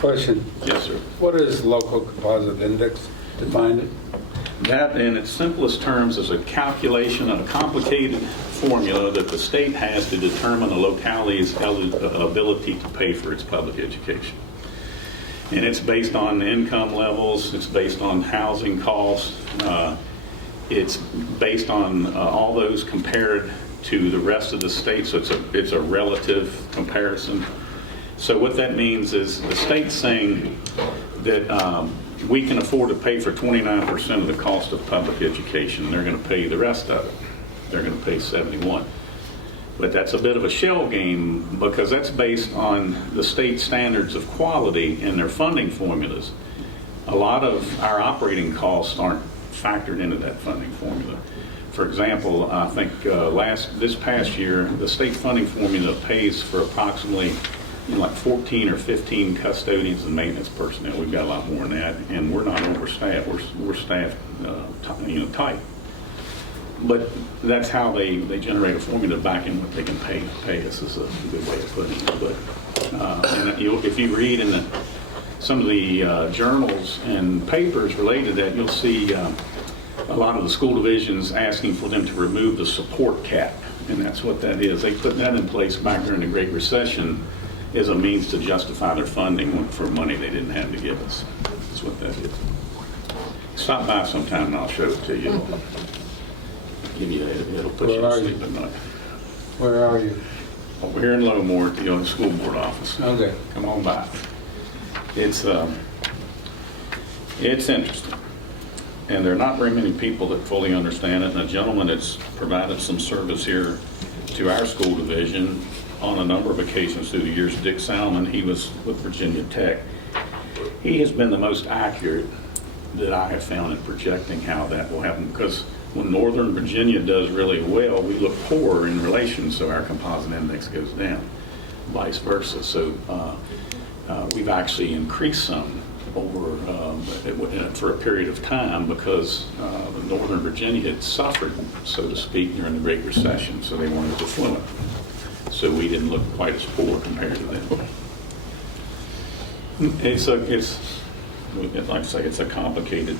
Question. Yes, sir. What is local composite index? Define it. That, in its simplest terms, is a calculation of a complicated formula that the state has to determine a locality's ability to pay for its public education. And it's based on income levels, it's based on housing costs, it's based on all those compared to the rest of the state, so it's a relative comparison. So what that means is the state's saying that we can afford to pay for 29% of the cost of public education, and they're going to pay the rest of it. They're going to pay 71%. But that's a bit of a shell game because that's based on the state standards of quality and their funding formulas. A lot of our operating costs aren't factored into that funding formula. For example, I think this past year, the state funding formula pays for approximately like 14 or 15 custodians and maintenance personnel. We've got a lot more than that, and we're not overstaffed. We're staffed, tight. But that's how they generate a formula back in what they can pay us is a good way of putting it. But and if you read in some of the journals and papers related to that, you'll see a lot of the school divisions asking for them to remove the support cap, and that's what that is. They put that in place back during the Great Recession as a means to justify their funding for money they didn't have to give us. That's what that is. Stop by sometime and I'll show it to you. It'll put you to sleep at night. Where are you? Over here in Low Moor at the school board office. Okay. Come on by. It's interesting. And there are not very many people that fully understand it. And a gentleman that's provided some service here to our school division on a number of occasions through the years, Dick Salmon, he was with Virginia Tech. He has been the most accurate that I have found in projecting how that will happen, because when Northern Virginia does really well, we look poor in relation, so our composite index goes down, vice versa. So we've actually increased some over for a period of time because Northern Virginia had suffered, so to speak, during the Great Recession, so they wanted to swim it. So we didn't look quite as poor compared to them. It's like I say, it's a complicated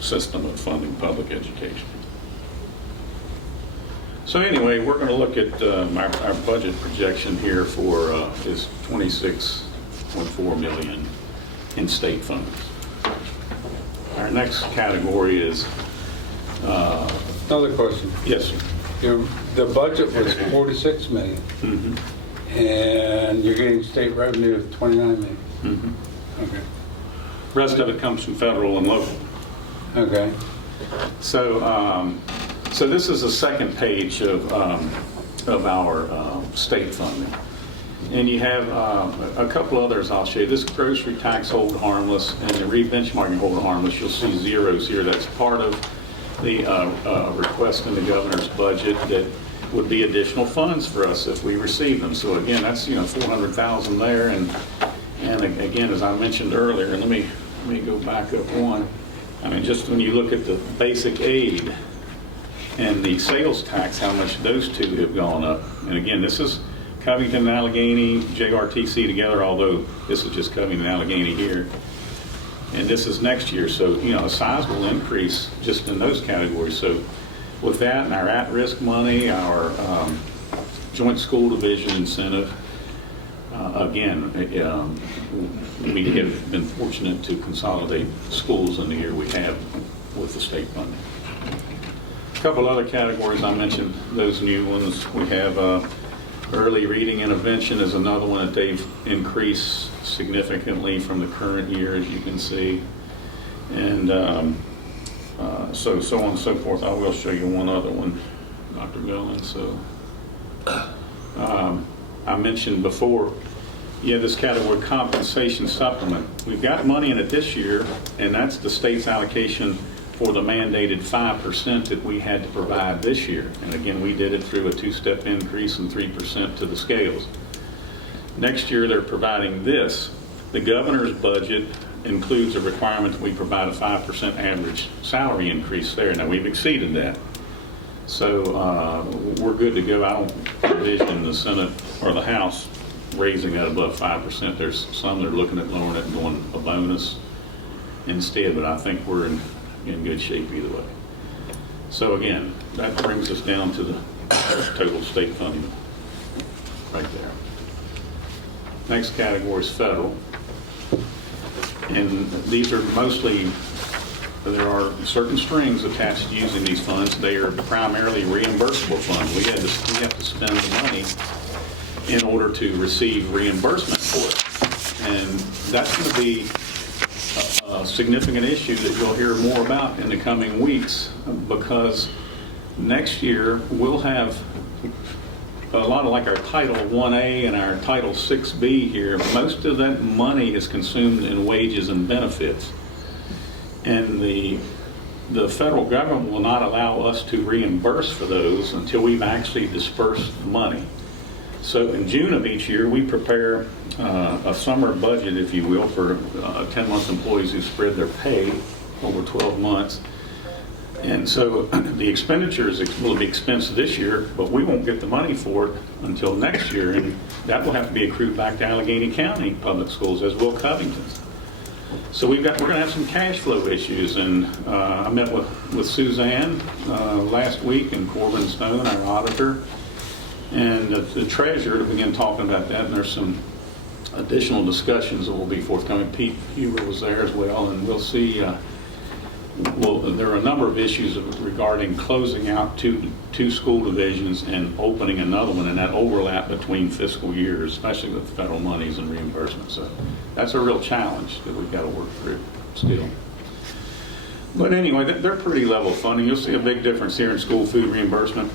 system of funding public education. So anyway, we're going to look at our budget projection here for is $26.4 million in state funds. Our next category is Another question. yes, sir. The budget was 46 million, and you're getting state revenue of 29 million. Okay. Rest of it comes from federal and local. Okay. So, so this is the second page of our state funding, and you have a couple others I'll show you. This grocery tax hold harmless and the re-benchmarking hold harmless. You'll see zeros here. That's part of the request in the governor's budget that would be additional funds for us if we receive them. So again, that's $400,000 there, and again, as I mentioned earlier, and let me go back up one. I mean, just when you look at the basic aid and the sales tax, how much those two have gone up. And again, this is Covington and Alleghany, JRTC together, although this is just Covington and Alleghany here. And this is next year, so a sizable increase just in those categories. So with that and our at-risk money, our joint school division incentive, again, we have been fortunate to consolidate schools in the year we have with the state funding. A couple other categories I mentioned, those new ones. We have early reading intervention is another one that they've increased significantly from the current year, as you can see. And so on and so forth. I will show you one other one, Dr. Millen. So I mentioned before, this category compensation supplement. We've got money in it this year, and that's the state's allocation for the mandated 5% that we had to provide this year. And again, we did it through a two-step increase and 3% to the scales. Next year, they're providing this. The governor's budget includes a requirement that we provide a 5% average salary increase there. Now, we've exceeded that. So we're good to go. I don't envision the Senate or the House raising that above 5%. There's some that are looking at lowering it and going a bonus instead, but I think we're in good shape either way. So again, that brings us down to the total state funding right there. Next category is federal. And these are mostly, there are certain strings attached to using these funds. They are primarily reimbursable funds. We have to spend the money in order to receive reimbursement for it. And that's going to be a significant issue that you'll hear more about in the coming weeks, because next year we'll have a lot of like our Title 1A and our Title 6B here. Most of that money is consumed in wages and benefits. And the federal government will not allow us to reimburse for those until we've actually dispersed the money. So in June of each year, we prepare a summer budget, if you will, for 10-month employees who spread their pay over 12 months. And so the expenditures will be expensed this year, but we won't get the money for it until next year, and that will have to be accrued back to Alleghany County Public Schools, as will Covington's. So we're going to have some cash flow issues, and I met with Suzanne last week, and Corbin Stone, our auditor, and the treasurer to begin talking about that, and there's some additional discussions that will be forthcoming. Pete Huber was there as well, and we'll see. Well, there are a number of issues regarding closing out two school divisions and opening another one, and that overlap between fiscal years, especially with federal monies and reimbursement. So that's a real challenge that we've got to work through still. But anyway, they're pretty level funding. You'll see a big difference here in school food reimbursement.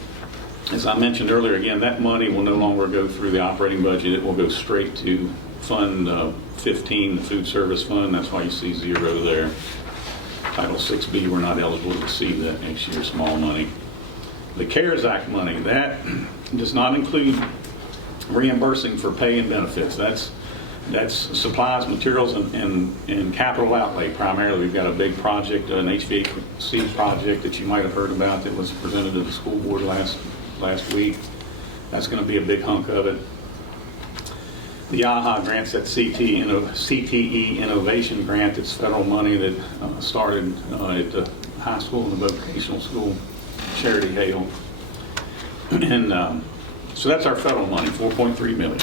As I mentioned earlier, again, that money will no longer go through the operating budget. It will go straight to Fund 15, the food service fund. That's why you see zero there. Title 6B, we're not eligible to receive that next year, small money. The CARES Act money, that does not include reimbursing for pay and benefits. That's supplies, materials, and capital outlay primarily. We've got a big project, an HVAC project that you might have heard about that was presented to the school board last week. That's going to be a big hunk of it. The AHA grants, that CTE Innovation Grant, it's federal money that started at the high school and the vocational school, Charity Hale. And so that's our federal money, $4.3 million.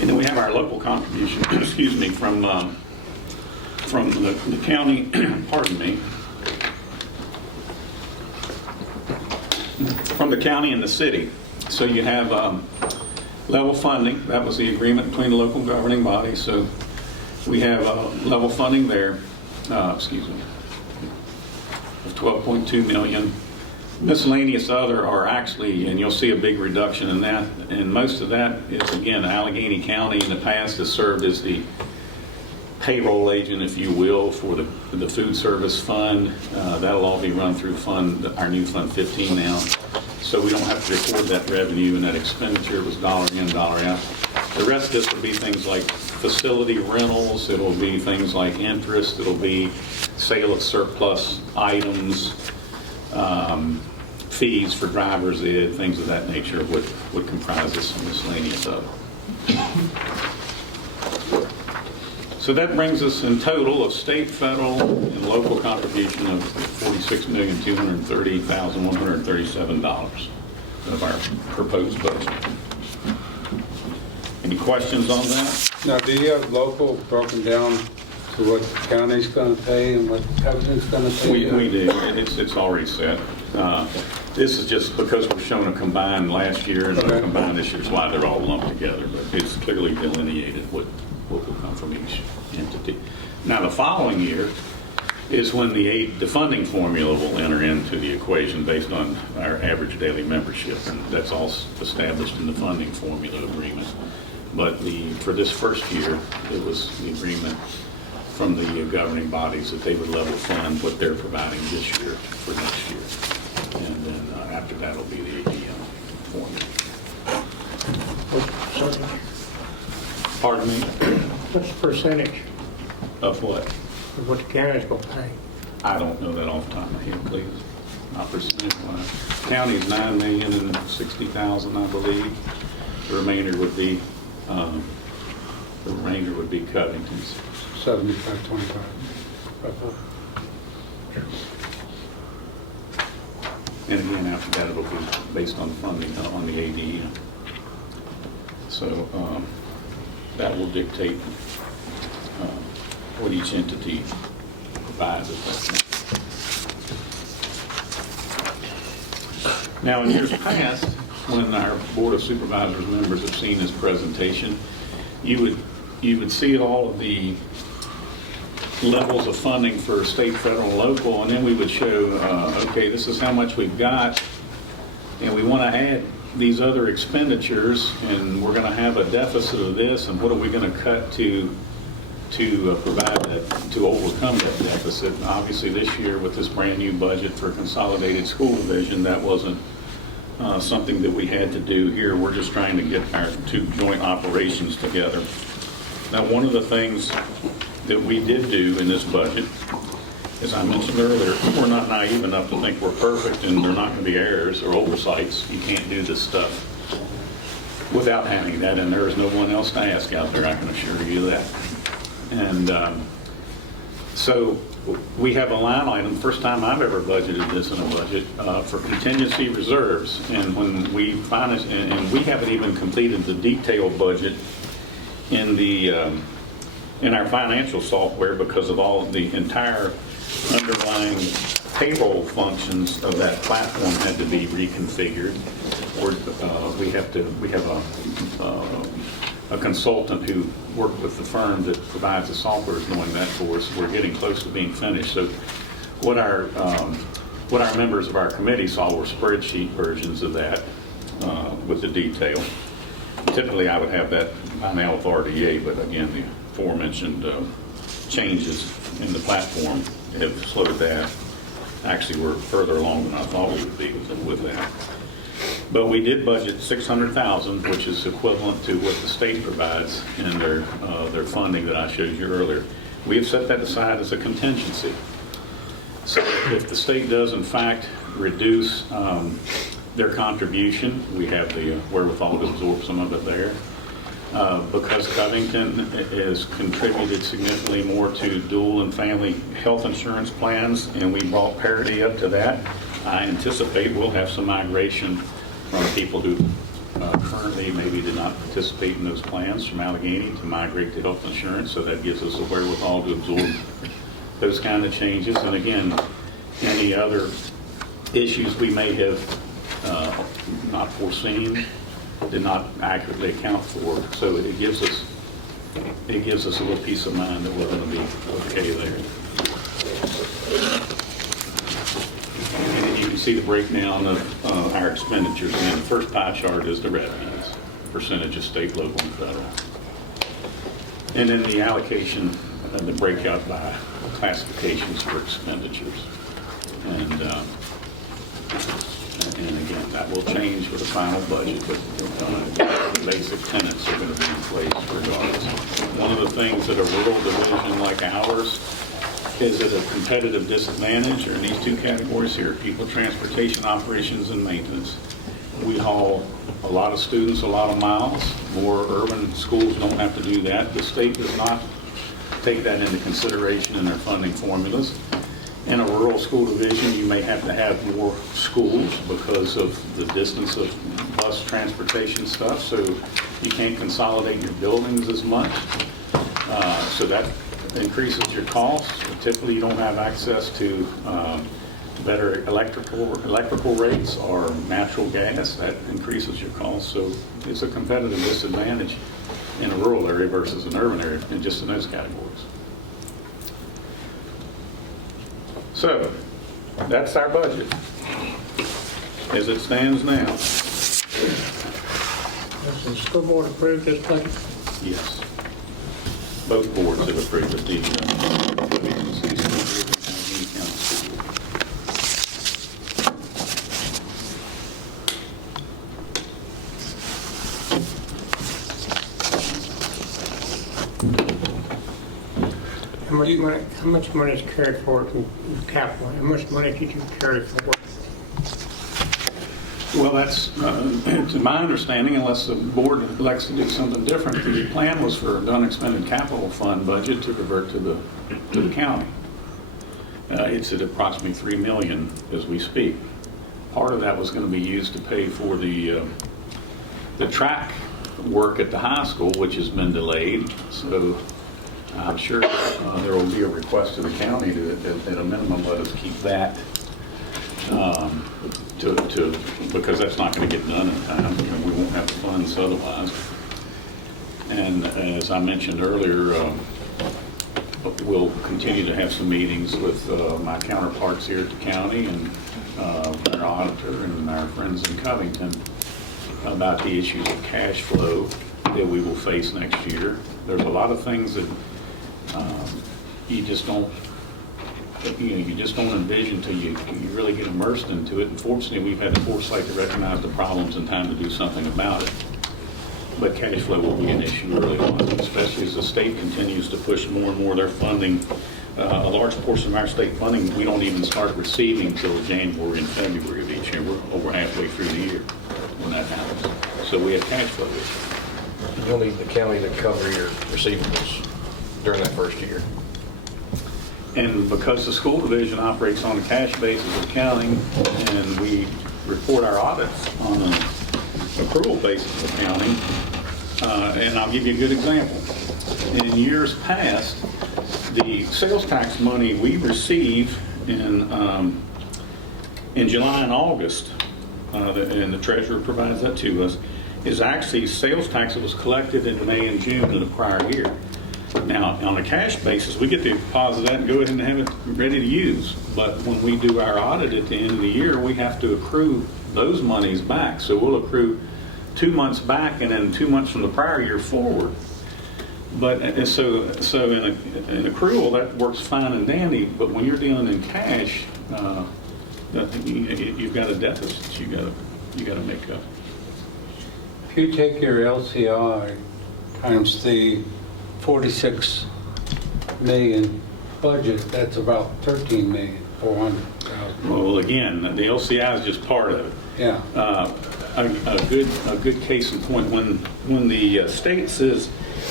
And then we have our local contribution, excuse me, from the county, pardon me, from the county and the city. So you have level funding. That was the agreement between the local governing bodies. So we have level funding there, of $12.2 million. Miscellaneous other are actually, and you'll see a big reduction in that, and most of that is, again, Alleghany County in the past has served as the payroll agent, if you will, for the food service fund. That'll all be run through our new Fund 15 now. So we don't have to record that revenue and that expenditure. It was dollar in, dollar out. The rest of this will be things like facility rentals. It'll be things like interest. It'll be sale of surplus items, fees for driver's ed, things of that nature would comprise this miscellaneous other. So that brings us in total of state, federal, and local contribution of $46,230,137 of our proposed budget. Any questions on that? Now, do you have local broken down to what the county's going to pay and what Covington's going to pay? We do. It's already set. This is just because we're showing a combined last year and a combined this year. That's why they're all lumped together. But it's clearly delineated what will come from each entity. Now, the following year is when the funding formula will enter into the equation based on our average daily membership, and that's all established in the funding formula agreement. But for this first year, it was the agreement from the governing bodies that they would level fund what they're providing this year for next year. And then after that will be the ADM formula. Pardon me? What's the percentage Of what? of what the county's going to pay? I don't know that off the top of my head, please. Not percentage-wise. County's $9,060,000, I believe. The remainder would be Covington's. 75-25. And again, after that, it'll be based on funding on the ADM. So that will dictate what each entity provides at that point. Now, in years past, when our Board of Supervisors members have seen this presentation, you would see all of the levels of funding for state, federal, and local, and then we would show, okay, this is how much we've got, and we want to add these other expenditures, and we're going to have a deficit of this, and what are we going to cut to provide that, to overcome that deficit? Obviously, this year with this brand new budget for consolidated school division, that wasn't something that we had to do here. We're just trying to get our two joint operations together. Now, one of the things that we did do in this budget, as I mentioned earlier, we're not naive enough to think we're perfect and there are not going to be errors or oversights. You can't do this stuff without having that, and there is no one else to ask out there, I can assure you that. And so we have a line item, first time I've ever budgeted this in a budget, for contingency reserves. And when we find it, and we haven't even completed the detailed budget in our financial software because of all of the entire underlying payroll functions of that platform had to be reconfigured. Or we have a consultant who worked with the firm that provides the software is doing that for us. We're getting close to being finished. So what our members of our committee saw were spreadsheet versions of that with the detail. Typically, I would have that by now with RDA, but again, the aforementioned changes in the platform have slowed that. Actually, we're further along than I thought we would be with that. But we did budget $600,000, which is equivalent to what the state provides in their funding that I showed you earlier. We have set that aside as a contingency. So if the state does, in fact, reduce their contribution, we have the wherewithal to absorb some of it there. Because Covington has contributed significantly more to dual and family health insurance plans, and we brought parity up to that, I anticipate we'll have some migration from people who currently maybe did not participate in those plans from Alleghany to migrate to health insurance, so that gives us a wherewithal to absorb those kind of changes. And again, any other issues we may have not foreseen, did not accurately account for. So it gives us a little peace of mind that we're going to be okay there. And you can see the breakdown of our expenditures. And the first pie chart is the revenues, percentage of state, local, and federal. And then the allocation and the breakout by classifications for expenditures. And again, that will change with the final budget, but the basic tenets are going to be in place regardless. One of the things that a rural division like ours is at a competitive disadvantage are in these two categories here, people, transportation, operations, and maintenance. We haul a lot of students a lot of miles. More urban schools don't have to do that. The state does not take that into consideration in their funding formulas. In a rural school division, you may have to have more schools because of the distance of bus transportation stuff, so you can't consolidate your buildings as much. So that increases your costs. Typically, you don't have access to better electrical rates or natural gas. That increases your costs. So it's a competitive disadvantage in a rural area versus an urban area, and just in those categories. So, that's our budget as it stands now. Has the school board approved this budget? Yes. Both boards have approved of the How much money is carried forward in capital? How much money did you carry forward? Well, that's, to my understanding, unless the board elects to do something different, the plan was for an unexpended capital fund budget to revert to the county. It's at approximately $3 million as we speak. Part of that was going to be used to pay for the track work at the high school, which has been delayed. So I'm sure there will be a request to the county to, at a minimum, let us keep that. Because that's not going to get done in time, and we won't have the funds otherwise. And as I mentioned earlier, we'll continue to have some meetings with my counterparts here at the county and our auditor and our friends in Covington about the issues of cash flow that we will face next year. There's a lot of things that you just don't envision until you really get immersed into it. And fortunately, we've had the foresight to recognize the problems in time to do something about it. But cash flow will be an issue early on, especially as the state continues to push more and more their funding. A large portion of our state funding we don't even start receiving until January and February of each year. We're over halfway through the year when that happens. So we have cash flow issues. You'll need the county to cover your receivables during that first year. And because the school division operates on a cash basis of accounting, and we report our audits on an accrual basis of accounting, and I'll give you a good example. In years past, the sales tax money we receive in July and August, and the treasurer provides that to us, is actually sales tax that was collected in May and June of the prior year. Now, on a cash basis, we get to deposit that and go ahead and have it ready to use. But when we do our audit at the end of the year, we have to accrue those monies back. So we'll accrue 2 months back and then 2 months from the prior year forward. But so in accrual, that works fine and dandy. But when you're dealing in cash, you've got a deficit you got to make up. If you take your LCI times the 46 million budget, that's about 13,400,000. Well, again, the LCI is just part of it. Yeah. A good case in point, when the state says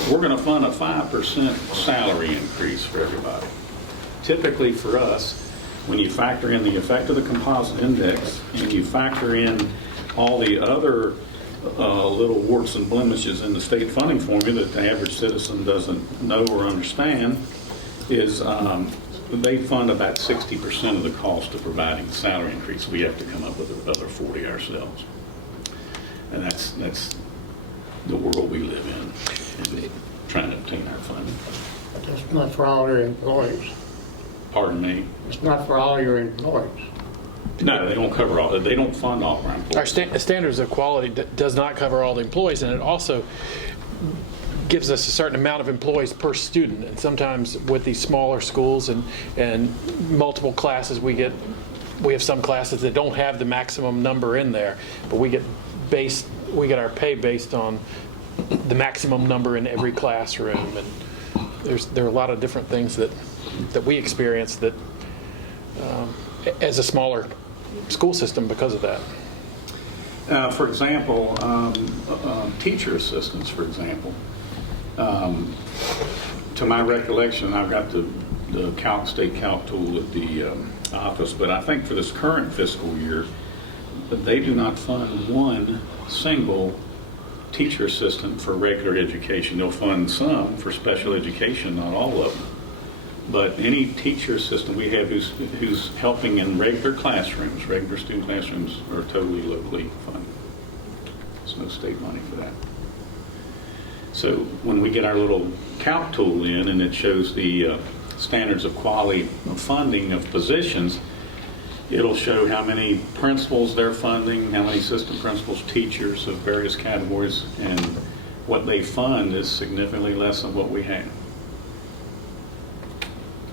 we're going to fund a 5% salary increase for everybody. Typically for us, when you factor in the effect of the composite index and you factor in all the other little warts and blemishes in the state funding formula that the average citizen doesn't know or understand, is they fund about 60% of the cost of providing the salary increase. We have to come up with the other 40 ourselves. And that's the world we live in trying to obtain our funding. That's not for all your employees. Pardon me? It's not for all your employees. No, they don't cover all. They don't fund all of our employees. Our standards of quality does not cover all the employees, and it also gives us a certain amount of employees per student. And sometimes with these smaller schools and multiple classes, we have some classes that don't have the maximum number in there, but we get our pay based on the maximum number in every classroom. And there are a lot of different things that we experience that as a smaller school system because of that. For example, teacher assistants, for example. To my recollection, I've got the state calc tool at the office, but I think for this current fiscal year, they do not fund one single teacher assistant for regular education. They'll fund some for special education, not all of them. But any teacher assistant we have who's helping in regular classrooms, regular student classrooms, are totally locally funded. There's no state money for that. So when we get our little calc tool in and it shows the standards of quality of funding of positions, it'll show how many principals they're funding, how many assistant principals, teachers of various categories, and what they fund is significantly less than what we have.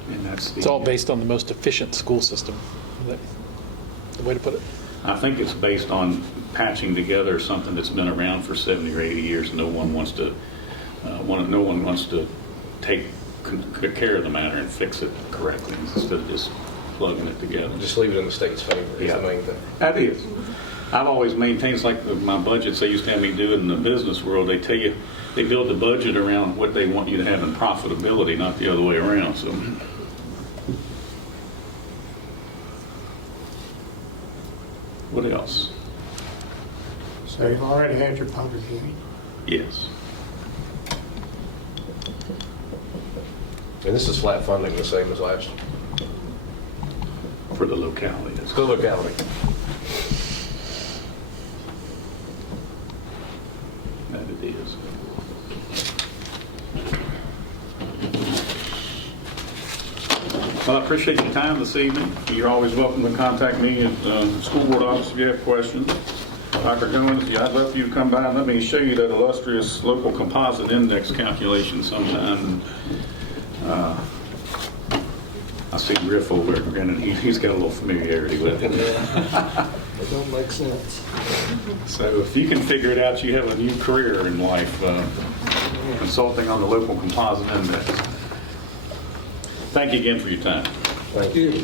And It's all based on the most efficient school system. Is that the way to put it? I think it's based on patching together something that's been around for 70 or 80 years. No one wants to take care of the matter and fix it correctly instead of just plugging it together. Just leave it in the state's favor is the main thing. That is. I've always maintained, it's like my budgets they used to have me do in the business world. They tell you, they build the budget around what they want you to have in profitability, not the other way around. So, what else? So you've already had your public hearing. Yes. And this is flat funding, the same as last. For the locality. It's the locality. That it is. Well, I appreciate your time this evening. You're always welcome to contact me at the school board office if you have questions. Dr. Goins, I'd love for you to come by and let me show you that illustrious local composite index calculation sometime. I see Griff over there, and he's got a little familiarity with it. It don't make sense. So if you can figure it out, you have a new career in life, consulting on the local composite index. Thank you again for your time. Thank you.